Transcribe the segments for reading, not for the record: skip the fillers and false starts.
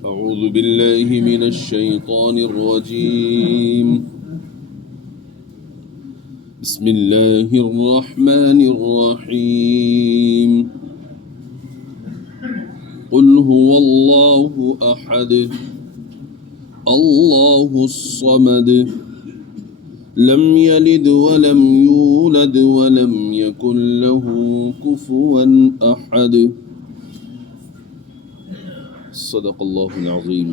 أعوذ بالله من الشيطان الرجيم بسم الله الرحمن الرحيم قل هو الله أحد الله الصمد لم يلد ولم يولد ولم يكن له كفوا أحد صدق اللہ العظیم۔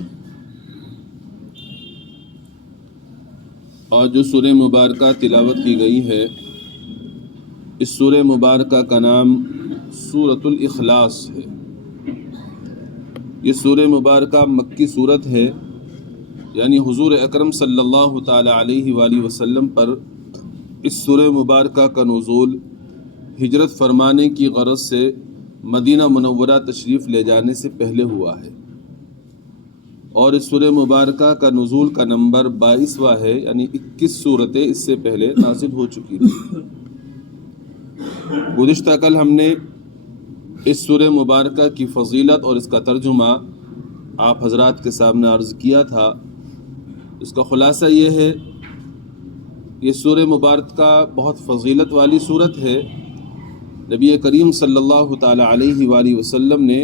آج جو سورہ مبارکہ تلاوت کی گئی ہے، اس سورہ مبارکہ کا نام سورۃ الاخلاص ہے۔ یہ سورہ مبارکہ مکی سورت ہے، یعنی حضور اکرم صلی اللہ تعالی علیہ وآلہ وسلم پر اس سورہ مبارکہ کا نزول ہجرت فرمانے کی غرض سے مدینہ منورہ تشریف لے جانے سے پہلے ہوا ہے، اور اس سورہ مبارکہ کا نزول کا نمبر 22واں ہے، یعنی 21 صورتیں اس سے پہلے نازل ہو چکی تھی۔ گزشتہ کل ہم نے اس سورہ مبارکہ کی فضیلت اور اس کا ترجمہ آپ حضرات کے سامنے عرض کیا تھا۔ اس کا خلاصہ یہ ہے، یہ سورہ مبارکہ بہت فضیلت والی صورت ہے۔ نبی کریم صلی اللہ تعالی علیہ وآلہ وسلم نے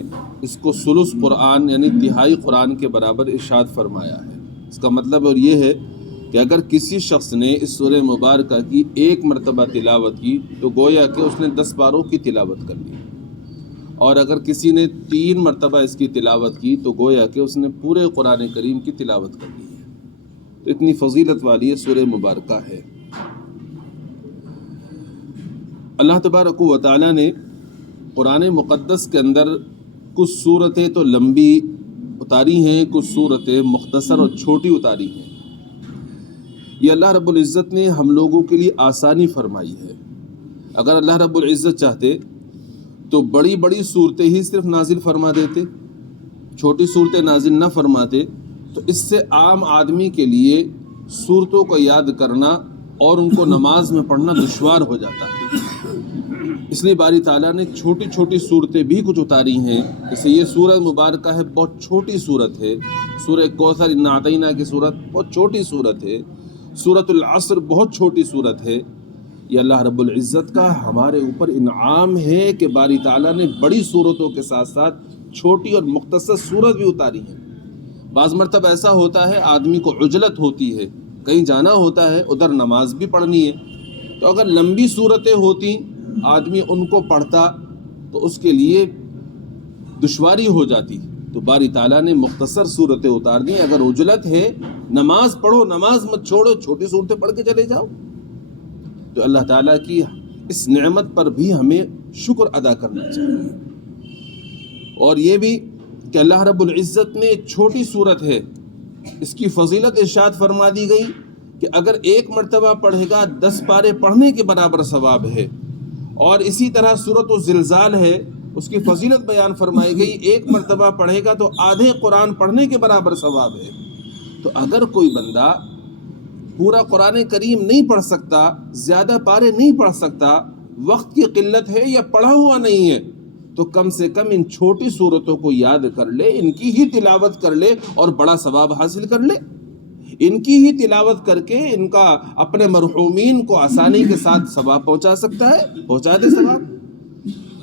اس کو ثلث قرآن یعنی تہائی قرآن کے برابر ارشاد فرمایا ہے۔ اس کا مطلب اور یہ ہے کہ اگر کسی شخص نے اس سورہ مبارکہ کی ایک مرتبہ تلاوت کی تو گویا کہ اس نے 10 پاروں کی تلاوت کر لی، اور اگر کسی نے 3 مرتبہ اس کی تلاوت کی تو گویا کہ اس نے پورے قرآن کریم کی تلاوت کر لی ہے۔ تو اتنی فضیلت والی یہ سورہ مبارکہ ہے۔ اللہ تبارک و تعالیٰ نے قرآن مقدس کے اندر کچھ صورتیں تو لمبی اتاری ہیں، کچھ صورتیں مختصر اور چھوٹی اتاری ہیں۔ یہ اللہ رب العزت نے ہم لوگوں کے لیے آسانی فرمائی ہے۔ اگر اللہ رب العزت چاہتے تو بڑی بڑی صورتیں ہی صرف نازل فرما دیتے، چھوٹی صورتیں نازل نہ فرماتے، تو اس سے عام آدمی کے لیے صورتوں کو یاد کرنا اور ان کو نماز میں پڑھنا دشوار ہو جاتا ہے۔ اس لیے باری تعالیٰ نے چھوٹی چھوٹی صورتیں بھی کچھ اتاری ہیں۔ جیسے یہ سورہ مبارکہ ہے، بہت چھوٹی صورت ہے۔ سورہ کوثر انا اعطیناک کی صورت بہت چھوٹی صورت ہے۔ سورۃ العصر بہت چھوٹی صورت ہے۔ یہ اللہ رب العزت کا ہمارے اوپر انعام ہے کہ باری تعالیٰ نے بڑی صورتوں کے ساتھ ساتھ چھوٹی اور مختصر صورت بھی اتاری ہے۔ بعض مرتبہ ایسا ہوتا ہے آدمی کو عجلت ہوتی ہے، کہیں جانا ہوتا ہے، ادھر نماز بھی پڑھنی ہے، تو اگر لمبی صورتیں ہوتی آدمی ان کو پڑھتا تو اس کے لیے دشواری ہو جاتی، تو باری تعالیٰ نے مختصر صورتیں اتار دی۔ اگر عجلت ہے، نماز پڑھو، نماز مت چھوڑو، چھوٹی صورتیں پڑھ کے چلے جاؤ۔ تو اللہ تعالیٰ کی اس نعمت پر بھی ہمیں شکر ادا کرنا چاہیے۔ اور یہ بھی کہ اللہ رب العزت نے ایک چھوٹی صورت ہے، اس کی فضیلت ارشاد فرما دی گئی کہ اگر ایک مرتبہ پڑھے گا 10 پارے پڑھنے کے برابر ثواب ہے، اور اسی طرح سورۃ الزلزال ہے، اس کی فضیلت بیان فرمائی گئی، ایک مرتبہ پڑھے گا تو آدھے قرآن پڑھنے کے برابر ثواب ہے۔ تو اگر کوئی بندہ پورا قرآن کریم نہیں پڑھ سکتا، زیادہ پارے نہیں پڑھ سکتا، وقت کی قلت ہے یا پڑھا ہوا نہیں ہے، تو کم سے کم ان چھوٹی صورتوں کو یاد کر لے، ان کی ہی تلاوت کر لے اور بڑا ثواب حاصل کر لے۔ ان کی ہی تلاوت کر کے ان کا اپنے مرحومین کو آسانی کے ساتھ ثواب پہنچا سکتا ہے، پہنچا دے ثواب۔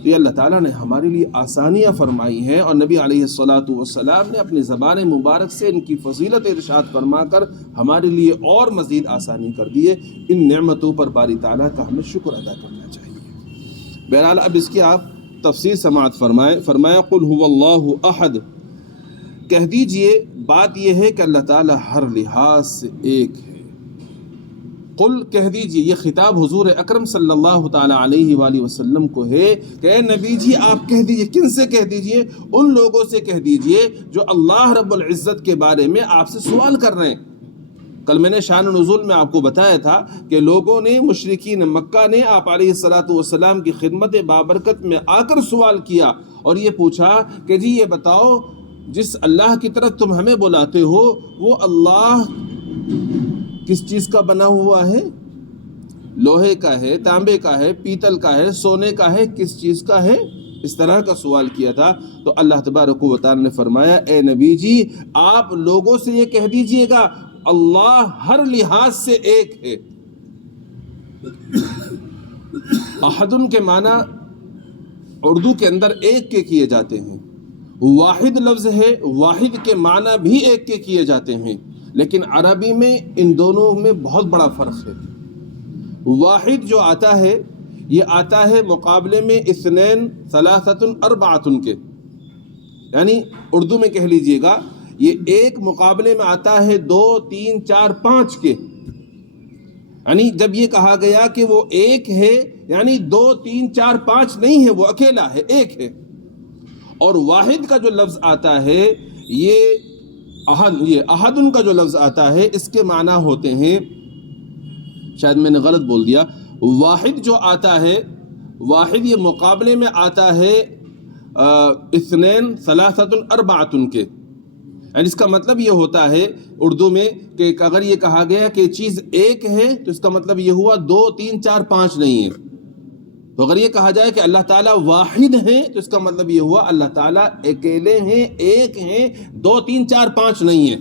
تو یہ اللہ تعالیٰ نے ہمارے لیے آسانیاں فرمائی ہیں، اور نبی علیہ الصلاۃ والسلام نے اپنی زبان مبارک سے ان کی فضیلت ارشاد فرما کر ہمارے لیے اور مزید آسانی کر دی ہے۔ ان نعمتوں پر باری تعالیٰ کا ہمیں شکر ادا کرنا چاہیے۔ بہرحال اب اس کی آپ تفسیر سماعت فرمایا قل هو اللہ احد، کہہ دیجئے بات یہ ہے کہ اللہ تعالیٰ ہر لحاظ سے ایک ہے۔ قل کہہ دیجئے، یہ خطاب حضور اکرم صلی اللہ تعالی علیہ وآلہ وسلم کو ہے کہ اے نبی جی آپ کہہ دیجئے۔ کن سے کہہ دیجئے؟ ان لوگوں سے کہہ دیجئے جو اللہ رب العزت کے بارے میں آپ سے سوال کر رہے ہیں۔ کل میں نے شان نزول میں آپ کو بتایا تھا کہ لوگوں نے، مشرکین مکہ نے آپ علیہ الصلاۃ والسلام کی خدمت بابرکت میں آ کر سوال کیا اور یہ پوچھا کہ جی یہ بتاؤ، جس اللہ کی طرف تم ہمیں بلاتے ہو وہ اللہ کس چیز کا بنا ہوا ہے؟ لوہے کا ہے، تانبے کا ہے، پیتل کا ہے، سونے کا ہے، کس چیز کا ہے؟ اس طرح کا سوال کیا تھا، تو اللہ تبارک و تعالی نے فرمایا اے نبی جی آپ لوگوں سے یہ کہہ دیجئے گا اللہ ہر لحاظ سے ایک ہے۔ احدن کے معنی اردو کے اندر ایک کے کیے جاتے ہیں، واحد لفظ ہے، واحد کے معنی بھی ایک کے کیے جاتے ہیں، لیکن عربی میں ان دونوں میں بہت بڑا فرق ہے۔ واحد جو آتا ہے یہ آتا ہے مقابلے میں اثنین ثلاثۃ اربعۃ کے، یعنی اردو میں کہہ لیجئے گا یہ ایک مقابلے میں آتا ہے 2 3 4 5 کے، یعنی جب یہ کہا گیا کہ وہ ایک ہے یعنی 2 3 4 5 نہیں ہے، وہ اکیلا ہے، ایک ہے۔ اور واحد کا جو لفظ آتا ہے یہ احدن کا جو لفظ آتا ہے اس کے معنی ہوتے ہیں، شاید میں نے غلط بول دیا، واحد جو آتا ہے واحد یہ مقابلے میں آتا ہے اثنین ثلاثۃ اربعۃ کے، یعنی اس کا مطلب یہ ہوتا ہے اردو میں کہ اگر یہ کہا گیا کہ چیز ایک ہے تو اس کا مطلب یہ ہوا 2 3 4 5 نہیں ہے۔ تو اگر یہ کہا جائے کہ اللہ تعالیٰ واحد ہیں تو اس کا مطلب یہ ہوا اللہ تعالیٰ اکیلے ہیں، ایک ہیں، 2 3 4 5 نہیں ہیں۔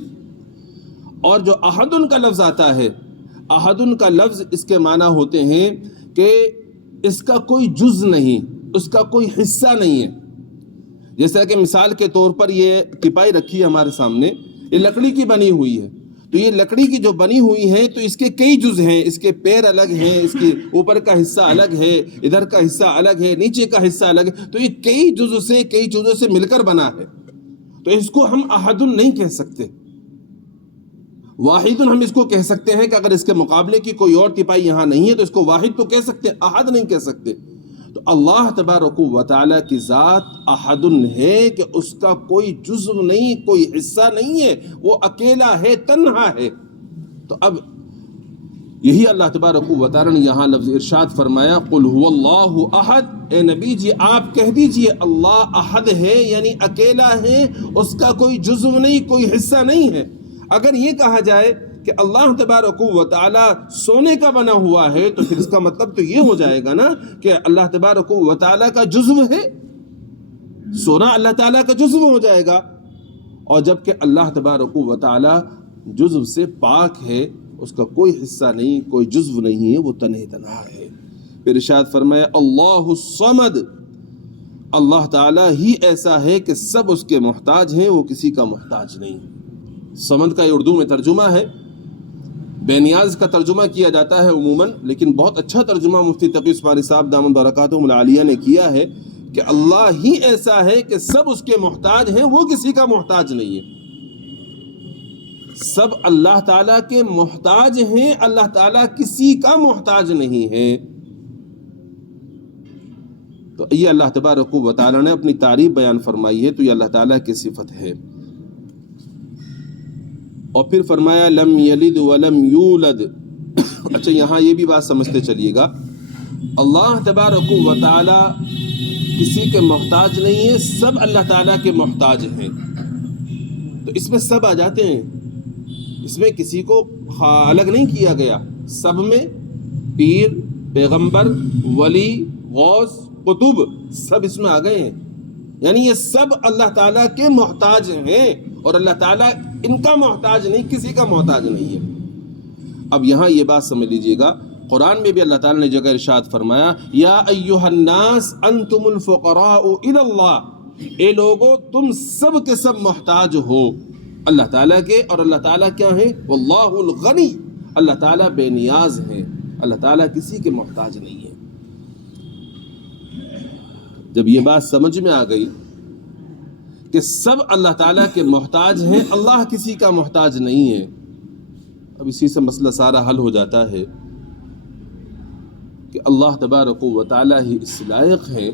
اور جو احدن کا لفظ آتا ہے، احدن کا لفظ اس کے معنی ہوتے ہیں کہ اس کا کوئی جز نہیں، اس کا کوئی حصہ نہیں ہے۔ جیسا کہ مثال کے طور پر یہ ٹپائی رکھی ہے ہمارے سامنے، یہ لکڑی کی بنی ہوئی ہے، تو یہ لکڑی کی جو بنی ہوئی ہے تو اس کے کئی جز ہیں، اس کے پیر الگ ہیں، اس کے اوپر کا حصہ الگ ہے، ادھر کا حصہ الگ ہے، نیچے کا حصہ الگ ہے، تو یہ کئی جزوں سے مل کر بنا ہے، تو اس کو ہم احدن نہیں کہہ سکتے۔ واحد ہم اس کو کہہ سکتے ہیں کہ اگر اس کے مقابلے کی کوئی اور ٹپائی یہاں نہیں ہے تو اس کو واحد تو کہہ سکتے ہیں، احد نہیں کہہ سکتے۔ تو اللہ تبارک و تعالی کی ذات احدن ہے کہ اس کا کوئی جزو نہیں، کوئی حصہ نہیں ہے، وہ اکیلا ہے، تنہا ہے۔ تو اب یہی اللہ تبارک و تعالی نے یہاں لفظ ارشاد فرمایا قل هو اللہ احد، اے نبی جی آپ کہہ دیجئے اللہ احد ہے، یعنی اکیلا ہے، اس کا کوئی جزو نہیں، کوئی حصہ نہیں ہے۔ اگر یہ کہا جائے کہ اللہ تبارک و تعالی سونے کا بنا ہوا ہے تو پھر اس کا مطلب تو یہ ہو جائے گا نا کہ اللہ تبارک و تعالی کا جزو ہے، سونا اللہ تعالیٰ کا جزو ہو جائے گا۔ اور جبکہ اللہ تبارک و تعالی جزو سے پاک ہے، اس کا کوئی حصہ نہیں، کوئی جزو نہیں ہے، وہ تنہا ہے۔ پھر ارشاد فرمایا اللہ الصمد، اللہ تعالیٰ ہی ایسا ہے کہ سب اس کے محتاج ہیں، وہ کسی کا محتاج نہیں۔ صمد کا اردو میں ترجمہ ہے، بے نیاز کا ترجمہ کیا جاتا ہے عموماً، لیکن بہت اچھا ترجمہ مفتی تقی عثمانی صاحب دامن برکاتہم العالیہ نے کیا ہے کہ اللہ ہی ایسا ہے کہ سب اس کے محتاج ہیں، وہ کسی کا محتاج نہیں ہے۔ سب اللہ تعالیٰ کے محتاج ہیں، اللہ تعالیٰ کسی کا محتاج نہیں ہے۔ تو یہ اللہ تبارک و تعالیٰ نے اپنی تعریف بیان فرمائی ہے، تو یہ اللہ تعالیٰ کی صفت ہے۔ اور پھر فرمایا لم یلد ولم یولد۔ اچھا یہاں یہ بھی بات سمجھتے چلیے گا، اللہ تبارک و تعالی کسی کے محتاج نہیں ہے، سب اللہ تعالیٰ کے محتاج ہیں۔ تو اس میں سب آ جاتے ہیں، اس میں کسی کو الگ نہیں کیا گیا، سب میں پیر، پیغمبر، ولی، غوث، قطب سب اس میں آ گئے ہیں، یعنی یہ سب اللہ تعالیٰ کے محتاج ہیں، اور اللہ تعالیٰ ان کا محتاج نہیں، کسی کا محتاج نہیں ہے۔ اب یہاں یہ بات سمجھ لیجئے گا، قرآن میں بھی اللہ تعالیٰ نے جگہ ارشاد فرمایا یا ایھا الناس انتم الفقراء الی اللہ، اے لوگو تم سب کے سب محتاج ہو اللہ تعالیٰ کے، اور اللہ تعالیٰ کیا ہیں؟ واللہ الغنی، اللہ تعالیٰ بے نیاز ہیں، اللہ تعالیٰ کسی کے محتاج نہیں ہے۔ جب یہ بات سمجھ میں آ گئی کہ سب اللہ تعالیٰ کے محتاج ہیں، اللہ کسی کا محتاج نہیں ہے، اب اسی سے مسئلہ سارا حل ہو جاتا ہے کہ اللہ تبارک و تعالیٰ ہی اس لائق ہے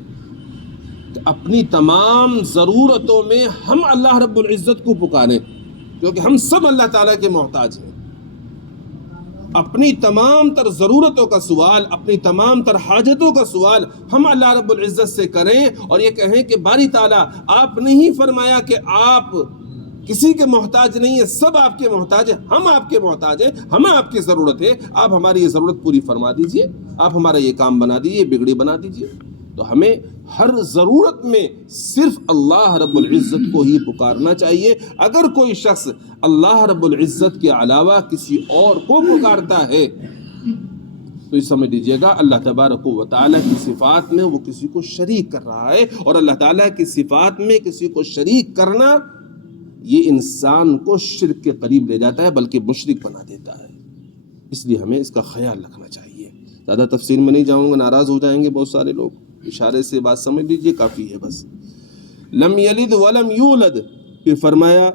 کہ اپنی تمام ضرورتوں میں ہم اللہ رب العزت کو پکاریں، کیونکہ ہم سب اللہ تعالیٰ کے محتاج ہیں۔ اپنی تمام تر ضرورتوں کا سوال، اپنی تمام تر حاجتوں کا سوال ہم اللہ رب العزت سے کریں، اور یہ کہیں کہ باری تعالیٰ آپ نے ہی فرمایا کہ آپ کسی کے محتاج نہیں ہیں، سب آپ کے محتاج ہیں، ہم آپ کے محتاج ہیں، ہمیں آپ کی ضرورت ہے، آپ ہماری یہ ضرورت پوری فرما دیجئے، آپ ہمارا یہ کام بنا دیجئے، بگڑی بنا دیجئے۔ تو ہمیں ہر ضرورت میں صرف اللہ رب العزت کو ہی پکارنا چاہیے. اگر کوئی شخص اللہ رب العزت کے علاوہ کسی اور کو پکارتا ہے تو یہ سمجھ لیجئے گا اللہ تبارک و تعالیٰ کی صفات میں وہ کسی کو شریک کر رہا ہے. اور اللہ تعالیٰ کی صفات میں کسی کو شریک کرنا یہ انسان کو شرک کے قریب لے جاتا ہے بلکہ مشرک بنا دیتا ہے. اس لیے ہمیں اس کا خیال رکھنا چاہیے. زیادہ تفصیل میں نہیں جاؤں گا، ناراض ہو جائیں گے بہت سارے لوگ. اشارے سے بات سمجھ لیجئے کافی ہے بس. لم یلد ولم یولد، پھر فرمایا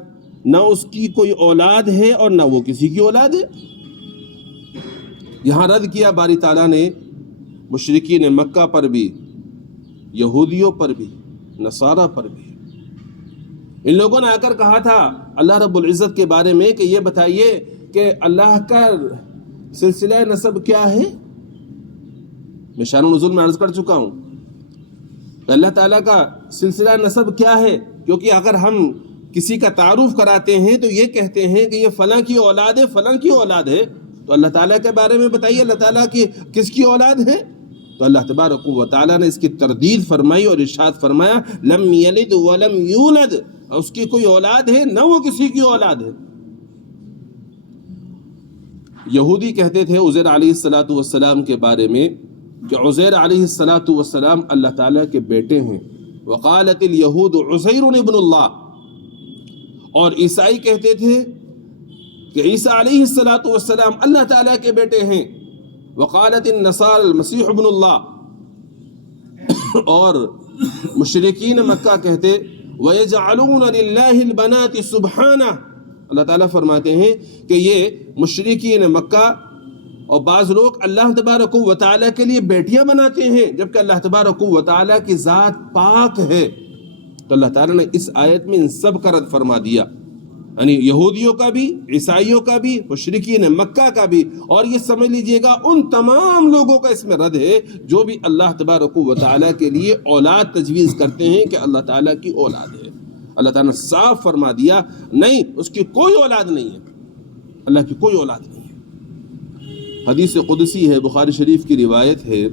نہ اس کی کوئی اولاد ہے اور نہ وہ کسی کی اولاد ہے. یہاں رد کیا باری تعالیٰ نے مشرکین مکہ پر بھی، یہودیوں پر بھی، نصارہ پر بھی. ان لوگوں نے آ کر کہا تھا اللہ رب العزت کے بارے میں کہ یہ بتائیے کہ اللہ کا سلسلہ نسب کیا ہے. میں شان نزول میں عرض کر چکا ہوں کہ اللہ تعالیٰ کا سلسلہ نسب کیا ہے، کیونکہ اگر ہم کسی کا تعارف کراتے ہیں تو یہ کہتے ہیں کہ یہ فلاں کی اولاد ہے، فلاں کی اولاد ہے. تو اللہ تعالیٰ کے بارے میں بتائیے اللہ تعالیٰ کی کس کی اولاد ہے. تو اللہ تبارک و تعالیٰ نے اس کی تردید فرمائی اور ارشاد فرمایا لم یلد ولم یولد، اس کی کوئی اولاد ہے نہ وہ کسی کی اولاد ہے. یہودی کہتے تھے عزیر علیہ السلام کے بارے میں کہ عزیر علیہ السلام اللہ تعالیٰ کے بیٹے ہیں. وقالت الیہود عزیر ابن اللہ. اور عیسائی کہتے تھے کہ عیسیٰ علیہ السلام اللہ تعالیٰ کے بیٹے ہیں. وقالت النصارى المسیح ابن اللہ. اور مشرکین مکہ کہتے وَيَجْعَلُونَ لِلَّهِ الْبَنَاتِ سُبْحَانَهُ. اللہ تعالیٰ فرماتے ہیں کہ یہ مشرکین مکہ اور بعض لوگ اللہ تبارک و تعالیٰ کے لیے بیٹیاں بناتے ہیں جبکہ اللہ تبارک و تعالیٰ کی ذات پاک ہے. تو اللہ تعالیٰ نے اس آیت میں ان سب کا رد فرما دیا، یعنی یہودیوں کا بھی، عیسائیوں کا بھی، مشرکین مکہ کا بھی. اور یہ سمجھ لیجئے گا ان تمام لوگوں کا اس میں رد ہے جو بھی اللہ تبارک و تعالیٰ کے لیے اولاد تجویز کرتے ہیں کہ اللہ تعالیٰ کی اولاد ہے. اللہ تعالیٰ نے صاف فرما دیا نہیں، اس کی کوئی اولاد نہیں ہے، اللہ کی کوئی اولاد نہیں ہے. حدیث قدسی ہے، بخاری شریف کی روایت ہے.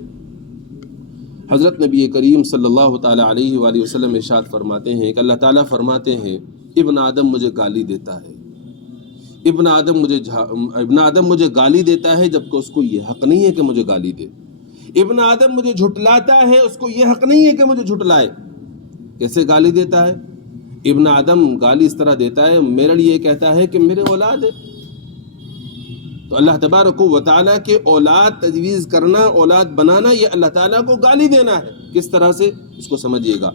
حضرت نبی کریم صلی اللہ تعالیٰ علیہ وآلہ وسلم ارشاد فرماتے ہیں کہ اللہ تعالیٰ فرماتے ہیں ابن آدم مجھے گالی دیتا ہے، ابن آدم مجھے گالی دیتا ہے جبکہ اس کو یہ حق نہیں ہے کہ مجھے گالی دے. ابن آدم مجھے جھٹلاتا ہے، اس کو یہ حق نہیں ہے کہ مجھے جھٹلائے. کیسے گالی دیتا ہے؟ ابن آدم گالی اس طرح دیتا ہے، میرے لیے کہتا ہے کہ میرے اولاد ہے. تو اللہ تبارک و تعالیٰ کے اولاد تجویز کرنا، اولاد بنانا، یہ اللہ تعالیٰ کو گالی دینا ہے. کس طرح سے؟ اس کو سمجھیے گا.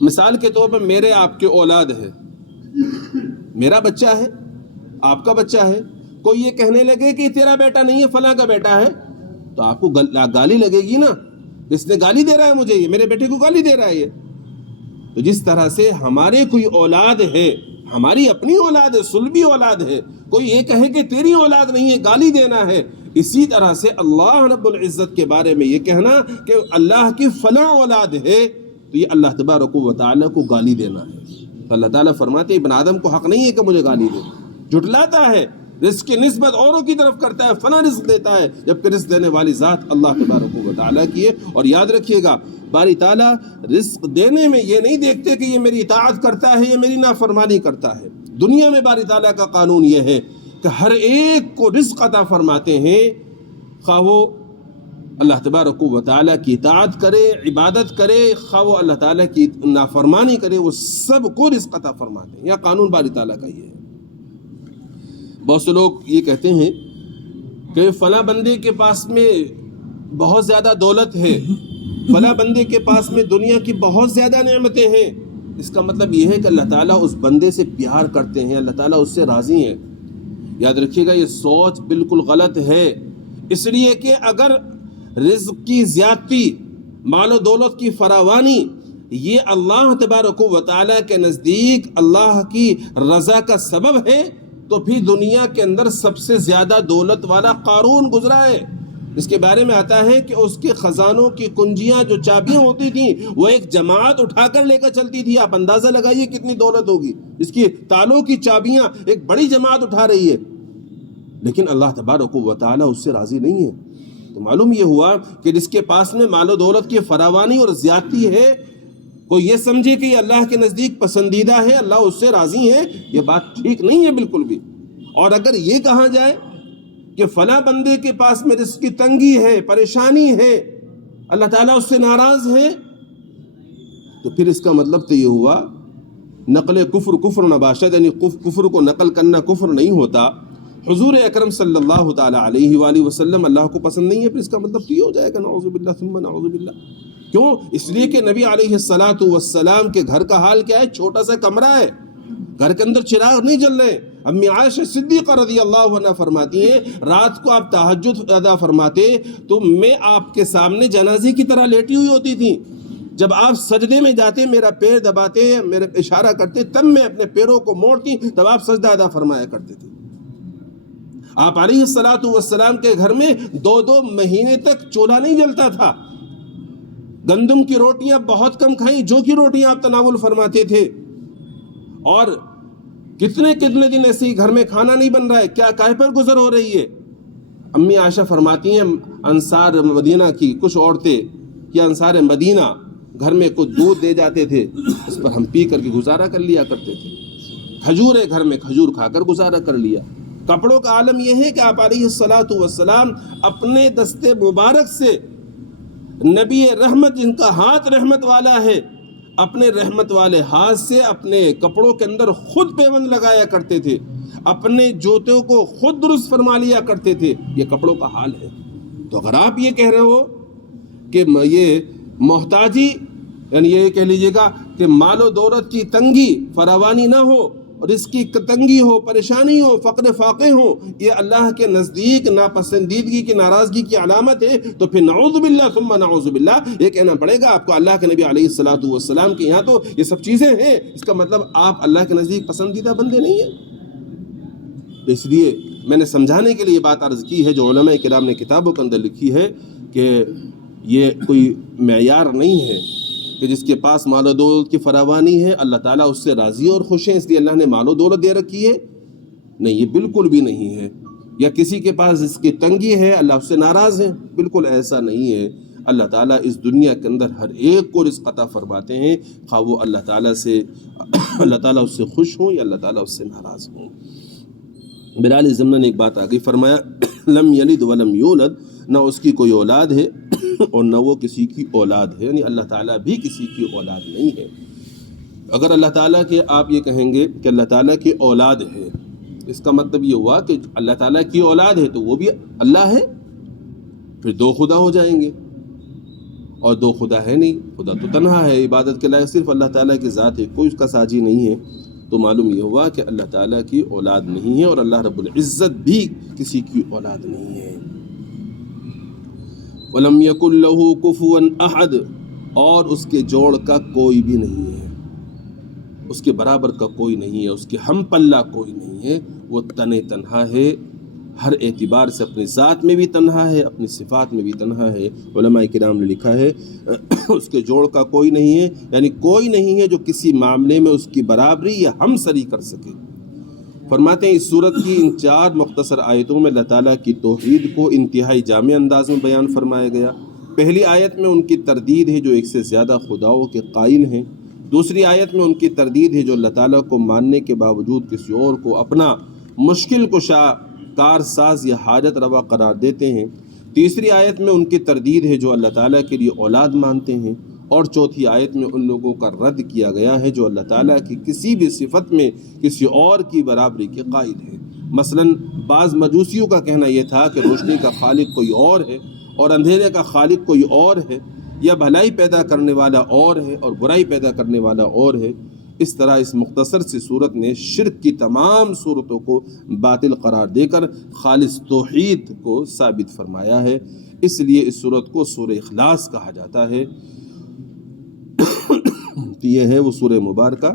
مثال کے طور پر میرے آپ کے اولاد ہے، میرا بچہ ہے، آپ کا بچہ ہے. کوئی یہ کہنے لگے کہ تیرا بیٹا نہیں ہے، فلاں کا بیٹا ہے، تو آپ کو گالی لگے گی نا، اس نے گالی دے رہا ہے مجھے، یہ میرے بیٹے کو گالی دے رہا ہے یہ. تو جس طرح سے ہمارے کوئی اولاد ہے، ہماری اپنی اولاد ہے، صلبی اولاد ہے، کوئی یہ کہے کہ تیری اولاد نہیں ہے، گالی دینا ہے. اسی طرح سے اللہ رب العزت کے بارے میں یہ کہنا کہ اللہ کی فلاں اولاد ہے تو یہ اللہ تبارک و تعالیٰ کو گالی دینا ہے. تو اللہ تعالیٰ فرماتے ہیں ابن آدم کو حق نہیں ہے کہ مجھے گالی دے. جھٹلاتا ہے، رزق کی نسبت اوروں کی طرف کرتا ہے، فلاں رزق دیتا ہے، جبکہ رزق دینے والی ذات اللہ تبارک و تعالیٰ کی ہے. اور یاد رکھیے گا باری تعالیٰ رزق دینے میں یہ نہیں دیکھتے کہ یہ میری اطاعت کرتا ہے، یہ میری نافرمانی کرتا ہے. دنیا میں باری تعالیٰ کا قانون یہ ہے کہ ہر ایک کو رزق عطا فرماتے ہیں، خواہ وہ اللہ تبارک و تعالیٰ کی اطاعت کرے، عبادت کرے، خواہ وہ اللہ تعالیٰ کی نافرمانی کرے، وہ سب کو رزق عطا فرماتے ہیں. یہ قانون باری تعالیٰ کا یہ ہے. بہت سے لوگ یہ کہتے ہیں کہ فلاں بندے کے پاس میں بہت زیادہ دولت ہے، فلاں بندے کے پاس میں دنیا کی بہت زیادہ نعمتیں ہیں. اس کا مطلب یہ ہے کہ اللہ تعالیٰ اس بندے سے پیار کرتے ہیں، اللہ تعالیٰ اس سے راضی ہیں. یاد رکھیے گا یہ سوچ بالکل غلط ہے. اس لیے کہ اگر رزق کی زیادتی، مال و دولت کی فراوانی یہ اللہ تبارک و تعالیٰ کے نزدیک اللہ کی رضا کا سبب ہے تو پھر دنیا کے اندر سب سے زیادہ دولت والا قارون گزرا ہے. اس کے بارے میں آتا ہے کہ اس کے خزانوں کی کنجیاں جو چابیاں ہوتی تھیں وہ ایک جماعت اٹھا کر لے کر چلتی تھی. آپ اندازہ لگائیے کتنی دولت ہوگی. اس کی تالوں کی چابیاں ایک بڑی جماعت اٹھا رہی ہے، لیکن اللہ تبارک و تعالیٰ اس سے راضی نہیں ہے. تو معلوم یہ ہوا کہ جس کے پاس میں مال و دولت کی فراوانی اور زیادتی ہے، کوئی یہ سمجھے کہ یہ اللہ کے نزدیک پسندیدہ ہے، اللہ اس سے راضی ہے، یہ بات ٹھیک نہیں ہے بالکل بھی۔ اور اگر یہ کہا جائے کہ فلاں بندے کے پاس میں رزق کی تنگی ہے، پریشانی ہے، اللہ تعالیٰ اس سے ناراض ہے، تو پھر اس کا مطلب تو یہ ہوا نقل کفر نباشد، یعنی کفر کو نقل کرنا کفر نہیں ہوتا۔ حضور اکرم صلی اللہ تعالیٰ علیہ وآلہ وسلم اللہ کو پسند نہیں ہے، پھر اس کا مطلب تو یہ ہو جائے گا نعوذ باللہ ثم نعوذ باللہ۔ کیوں؟ اس لیے کہ نبی علیہ السلام کے گھر کا حال کیا ہے؟ چھوٹا سا کمرہ ہے، گھر کے اندر چراغ نہیں جل رہے۔ امی عائشہ صدیقہ رضی اللہ عنہ فرماتی ہیں رات کو آپ تہجد ادا فرماتے تو میں آپ کے سامنے جنازے کی طرح لیٹی ہوئی ہوتی تھی، جب آپ سجدے میں جاتے میرا پیر دباتے، میرے اشارہ کرتے، تب میں اپنے پیروں کو موڑتی، تب آپ سجدہ ادا فرمایا کرتے تھے۔ آپ علیہ السلام کے گھر میں 2 مہینے تک چولہا نہیں جلتا تھا، گندم کی روٹیاں بہت کم کھائیں، جو کی روٹیاں آپ تناول فرماتے تھے، اور کتنے دن ایسے ہی گھر میں کھانا نہیں بن رہا ہے، کیا کاہے پر گزر ہو رہی ہے؟ امی عائشہ فرماتی ہیں انصار مدینہ کی کچھ عورتیں یا انصار مدینہ گھر میں کچھ دودھ دے جاتے تھے، اس پر ہم پی کر کے گزارا کر لیا کرتے تھے، کھجور ہے گھر میں، کھجور کھا کر گزارا کر لیا۔ کپڑوں کا عالم یہ ہے کہ آپ علیہ السلام اپنے دستے مبارک سے، نبی رحمت جن کا ہاتھ رحمت والا ہے، اپنے رحمت والے ہاتھ سے اپنے کپڑوں کے اندر خود پیوند لگایا کرتے تھے، اپنے جوتوں کو خود درست فرما لیا کرتے تھے۔ یہ کپڑوں کا حال ہے۔ تو اگر آپ یہ کہہ رہے ہو کہ یہ محتاجی، یعنی یہ کہہ لیجئے گا کہ مال و دولت کی تنگی، فراوانی نہ ہو، اور اس کی تنگی ہو، پریشانی ہو، فقر فاقے ہو، یہ اللہ کے نزدیک ناپسندیدگی کی، ناراضگی کی علامت ہے، تو پھر نعوذ باللہ ثم نعوذ باللہ یہ کہنا پڑے گا آپ کو اللہ کے نبی علیہ السلام کے یہاں تو یہ سب چیزیں ہیں، اس کا مطلب آپ اللہ کے نزدیک پسندیدہ بندے نہیں ہیں۔ اس لیے میں نے سمجھانے کے لیے یہ بات عرض کی ہے جو علماء کرام نے کتابوں کے اندر لکھی ہے کہ یہ کوئی معیار نہیں ہے کہ جس کے پاس مال و دولت کی فراوانی ہے اللہ تعالیٰ اس سے راضی اور خوش ہے اس لیے اللہ نے مال و دولت دے رکھی ہے، نہیں، یہ بالکل بھی نہیں ہے۔ یا کسی کے پاس جس کی تنگی ہے اللہ اس سے ناراض ہے، بالکل ایسا نہیں ہے۔ اللہ تعالیٰ اس دنیا کے اندر ہر ایک کو رزق عطا فرماتے ہیں، خواہ وہ اللہ تعالیٰ اس سے خوش ہوں یا اللہ تعالیٰ اس سے ناراض ہوں۔ بلال ضمن نے ایک بات آگئی فرمایا لم یلد ولم یولد، نہ اس کی کوئی اولاد ہے اور نہ وہ کسی کی اولاد ہے، یعنی اللہ تعالیٰ بھی کسی کی اولاد نہیں ہے۔ اگر اللہ تعالیٰ کے آپ یہ کہیں گے کہ اللہ تعالیٰ کی اولاد ہے، اس کا مطلب یہ ہوا کہ اللہ تعالیٰ کی اولاد ہے تو وہ بھی اللہ ہے، پھر 2 خدا ہو جائیں گے، اور 2 خدا ہے نہیں، خدا تو تنہا ہے، عبادت کے لائق صرف اللہ تعالیٰ کی ذات ہے، کوئی اس کا ساجی نہیں ہے۔ تو معلوم یہ ہوا کہ اللہ تعالیٰ کی اولاد نہیں ہے اور اللہ رب العزت بھی کسی کی اولاد نہیں ہے۔ وَلَمْ يَكُنْ لَهُ كُفُوًا أَحَدٌ، اور اس کے جوڑ کا کوئی بھی نہیں ہے، اس کے برابر کا کوئی نہیں ہے، اس کے ہم پلہ کوئی نہیں ہے، وہ تنہا ہے، ہر اعتبار سے اپنی ذات میں بھی تنہا ہے، اپنی صفات میں بھی تنہا ہے۔ علماء کرام نے لکھا ہے اس کے جوڑ کا کوئی نہیں ہے، یعنی کوئی نہیں ہے جو کسی معاملے میں اس کی برابری یا ہمسری کر سکے۔ فرماتے ہیں اس صورت کی ان 4 مختصر آیتوں میں اللہ تعالیٰ کی توحید کو انتہائی جامع انداز میں بیان فرمایا گیا۔ پہلی آیت میں ان کی تردید ہے جو ایک سے زیادہ خداؤں کے قائل ہیں، دوسری آیت میں ان کی تردید ہے جو اللہ تعالیٰ کو ماننے کے باوجود کسی اور کو اپنا مشکل کشا، کارساز یا حاجت روا قرار دیتے ہیں، تیسری آیت میں ان کی تردید ہے جو اللہ تعالیٰ کے لیے اولاد مانتے ہیں، اور چوتھی آیت میں ان لوگوں کا رد کیا گیا ہے جو اللہ تعالیٰ کی کسی بھی صفت میں کسی اور کی برابری کے قائل ہیں۔ مثلا بعض مجوسیوں کا کہنا یہ تھا کہ روشنی کا خالق کوئی اور ہے اور اندھیرے کا خالق کوئی اور ہے، یا بھلائی پیدا کرنے والا اور ہے اور برائی پیدا کرنے والا اور ہے۔ اس طرح اس مختصر سی صورت نے شرک کی تمام صورتوں کو باطل قرار دے کر خالص توحید کو ثابت فرمایا ہے۔ اس لیے اس صورت کو سورہ اخلاص کہا جاتا ہے۔ یہ ہے وہ سورہ مبارکہ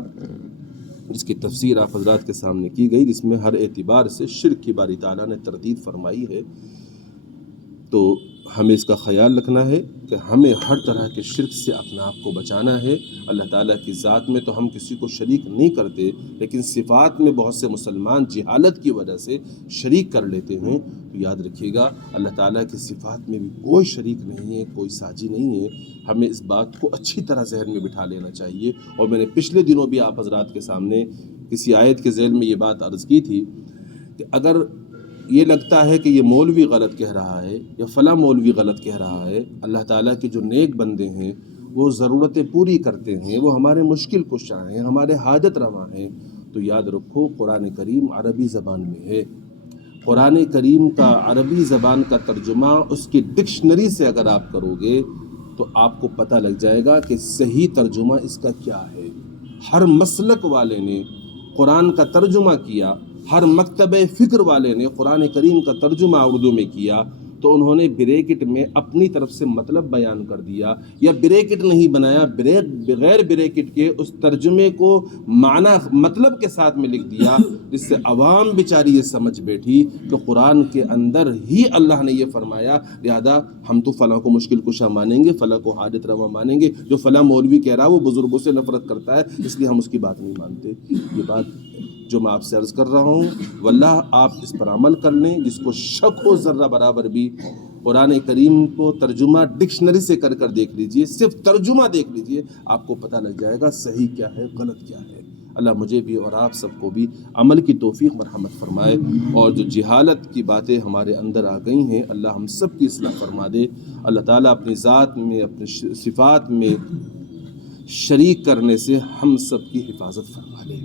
جس کی تفسیر آپ حضرات کے سامنے کی گئی، جس میں ہر اعتبار سے شرک کی باری تعالیٰ نے تردید فرمائی ہے۔ تو ہمیں اس کا خیال رکھنا ہے کہ ہمیں ہر طرح کے شرک سے اپنے آپ کو بچانا ہے۔ اللہ تعالیٰ کی ذات میں تو ہم کسی کو شریک نہیں کرتے، لیکن صفات میں بہت سے مسلمان جہالت کی وجہ سے شریک کر لیتے ہیں۔ تو یاد رکھیے گا اللہ تعالیٰ کی صفات میں بھی کوئی شریک نہیں ہے، کوئی ساجی نہیں ہے۔ ہمیں اس بات کو اچھی طرح ذہن میں بٹھا لینا چاہیے۔ اور میں نے پچھلے دنوں بھی آپ حضرات کے سامنے کسی آیت کے ذیل میں یہ بات عرض کی تھی کہ اگر یہ لگتا ہے کہ یہ مولوی غلط کہہ رہا ہے یا فلاں مولوی غلط کہہ رہا ہے، اللہ تعالیٰ کے جو نیک بندے ہیں وہ ضرورتیں پوری کرتے ہیں، وہ ہمارے مشکل کشاں ہیں، ہمارے حاجت رواں ہیں، تو یاد رکھو قرآن کریم عربی زبان میں ہے۔ قرآن کریم کا عربی زبان کا ترجمہ اس کی ڈکشنری سے اگر آپ کرو گے تو آپ کو پتہ لگ جائے گا کہ صحیح ترجمہ اس کا کیا ہے۔ ہر مسلک والے نے قرآن کا ترجمہ کیا، ہر مکتبہ فکر والے نے قرآن کریم کا ترجمہ اردو میں کیا، تو انہوں نے بریکٹ میں اپنی طرف سے مطلب بیان کر دیا، یا بریکٹ نہیں بنایا، بغیر بریکٹ کے اس ترجمے کو معنی مطلب کے ساتھ میں لکھ دیا، جس سے عوام بیچاری یہ سمجھ بیٹھی کہ قرآن کے اندر ہی اللہ نے یہ فرمایا، لہذا ہم تو فلاں کو مشکل کشا مانیں گے، فلاں کو حاجت روا مانیں گے، جو فلاں مولوی کہہ رہا ہے وہ بزرگوں سے نفرت کرتا ہے اس لیے ہم اس کی بات نہیں مانتے۔ یہ بات جو میں آپ سے عرض کر رہا ہوں واللہ آپ اس پر عمل کر لیں، جس کو شک ہو ذرہ برابر بھی قرآن کریم کو ترجمہ ڈکشنری سے کر کر دیکھ لیجئے، صرف ترجمہ دیکھ لیجئے، آپ کو پتہ لگ جائے گا صحیح کیا ہے غلط کیا ہے۔ اللہ مجھے بھی اور آپ سب کو بھی عمل کی توفیق مرحمت فرمائے، اور جو جہالت کی باتیں ہمارے اندر آ گئی ہیں اللہ ہم سب کی اصلاح فرما دے۔ اللہ تعالیٰ اپنی ذات میں اپنے صفات میں شریک کرنے سے ہم سب کی حفاظت فرما لے۔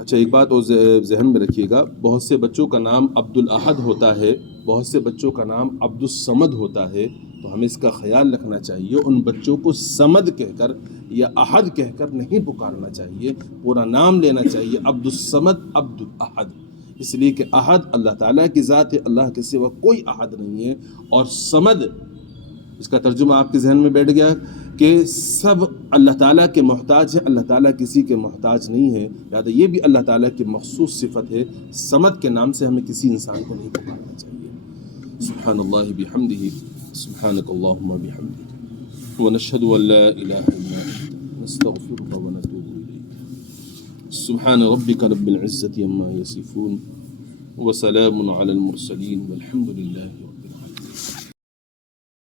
اچھا ایک بات اور ذہن میں رکھیے گا، بہت سے بچوں کا نام عبد الاحد ہوتا ہے، بہت سے بچوں کا نام عبد الصمد ہوتا ہے، تو ہمیں اس کا خیال رکھنا چاہیے، ان بچوں کو صمد کہہ کر یا احد کہہ کر نہیں پکارنا چاہیے، پورا نام لینا چاہیے، عبد الصمد عبد الاحد، اس لیے کہ احد اللہ تعالیٰ کی ذات ہے، اللہ کے سوا کوئی احد نہیں ہے، اور صمد اس کا ترجمہ آپ کے ذہن میں بیٹھ گیا کہ سب اللہ تعالیٰ کے محتاج ہیں، اللہ تعالیٰ کسی کے محتاج نہیں ہے، لہٰذا یہ بھی اللہ تعالیٰ کی مخصوص صفت ہے۔ صمد کے نام سے ہمیں کسی انسان کو نہیں پکارنا چاہیے۔ سبحان اللہ بحمدہ، سبحانک اللہم بحمدک، ونشہد ان لا الہ الا انت، نستغفرک ونتوب الیک۔ سبحان ربک رب العزة عما یصفون، وسلام علی المرسلین، والحمد للہ۔